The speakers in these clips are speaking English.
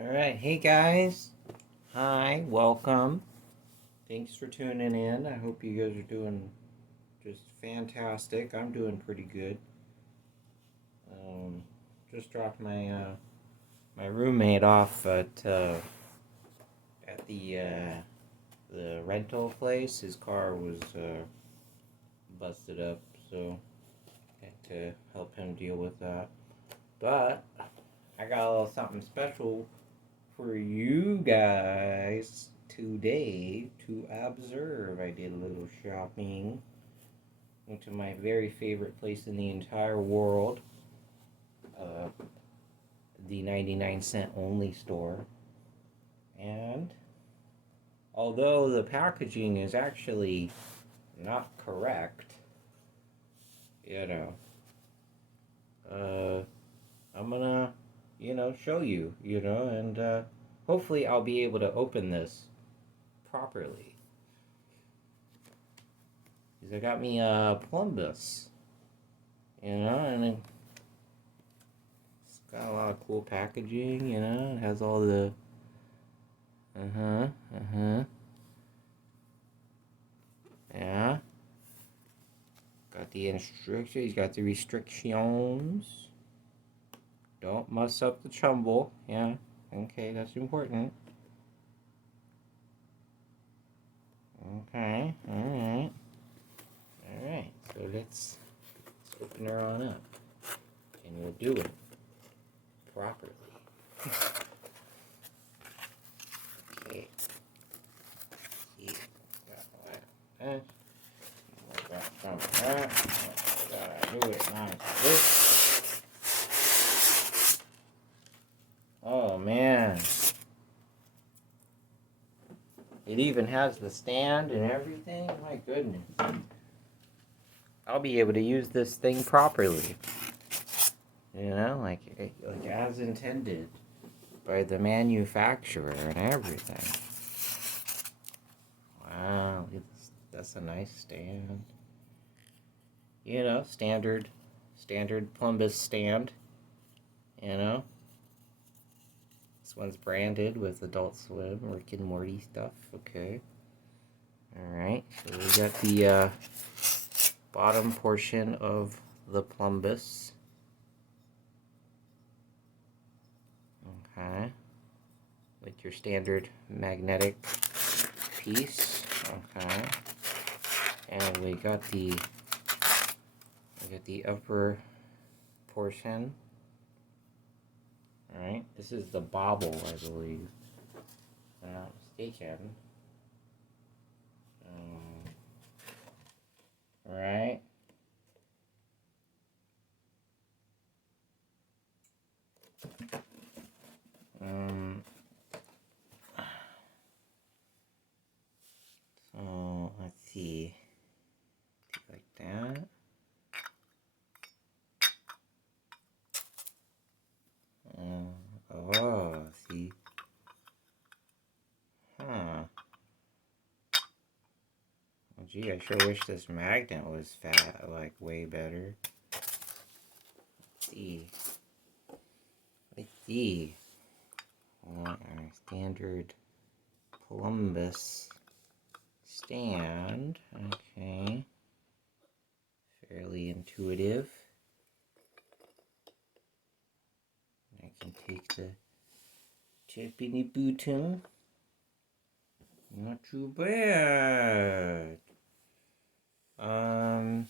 Alright, hey guys. Hi, welcome. Thanks for tuning in. I hope you guys are doing just fantastic. I'm doing pretty good. Just dropped my roommate off at the rental place. His car was busted up, so I had to help him deal with that. But I got a little something special for you guys today to observe. I did a little shopping. Went to my very favorite place in the entire world, the 99-cent only store. And although the packaging is actually not correct, you know, I'm gonna, show you, and hopefully I'll be able to open this properly. Because I got me a plumbus, and it's got a lot of cool packaging, it has all the, yeah. Got the instructions, got the restrictions. Don't mess up the chumble, yeah. Okay, that's important. Okay, alright. Alright, so let's open her on up. And we'll do it properly. Okay. See, got that. Got some of that. Gotta do it nicely. Oh man. It even has the stand and everything. My goodness. I'll be able to use this thing properly. Like as intended by the manufacturer and everything. Wow, that's a nice stand. Standard plumbus stand. This one's branded with Adult Swim, Rick and Morty stuff. Okay. Alright, so we got the bottom portion of the plumbus. Okay. With your standard magnetic piece. Okay. And we got the upper portion. Alright, this is the bobble, I believe. If I'm not mistaken. Alright. So, let's see. Like that. Oh, see. Huh. Well, gee, I sure wish this magnet was like way better. Let's see. Let's see. Our standard plumbus stand. Okay. Fairly intuitive. I can take the tip in the bottom. Not too bad. Not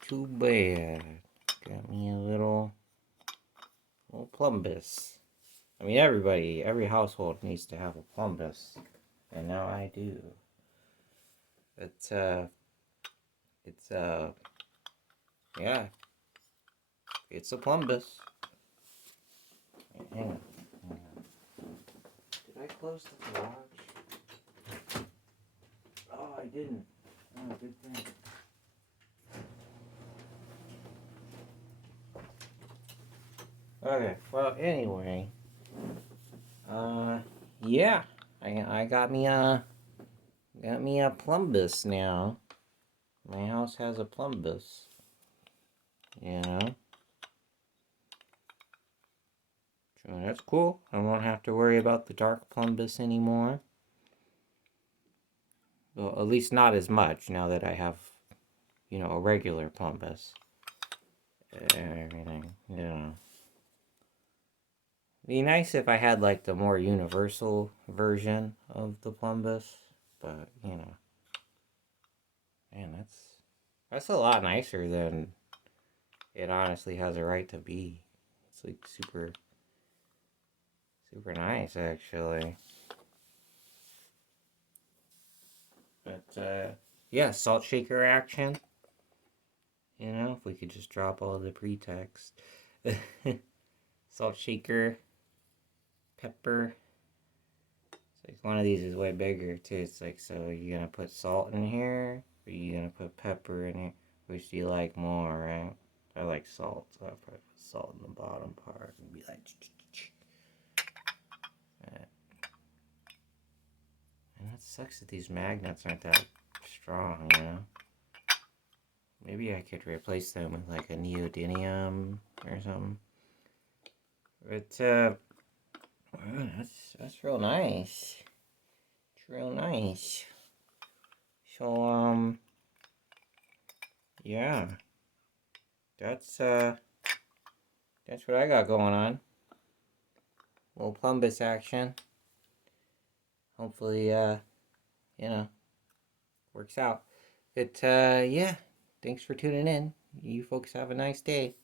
too bad. Got me a little plumbus. I mean, every household needs to have a plumbus, and now I do. Yeah, it's a plumbus. Hang on. Did I close the garage? Oh, I didn't. Oh, good thing. Okay, well, anyway. Yeah. I got me a plumbus now. My house has a plumbus. So that's cool. I won't have to worry about the dark plumbus anymore. Well, at least not as much now that I have, a regular plumbus. Everything, yeah. Be nice if I had like the more universal version of the plumbus, but man, that's a lot nicer than it honestly has a right to be. It's like super, super nice actually. But yeah, salt shaker action. If we could just drop all the pretext. Salt shaker, pepper. It's like one of these is way bigger too. It's like, so you're gonna put salt in here, or you gonna put pepper in here? Which do you like more, right? I like salt, so I'll probably put salt in the bottom part and be like, and that sucks that these magnets aren't that strong. Maybe I could replace them with like a neodymium or something. But that's real nice. It's real nice. So yeah, that's what I got going on. Little plumbus action. Hopefully, works out. But yeah, thanks for tuning in. You folks have a nice day.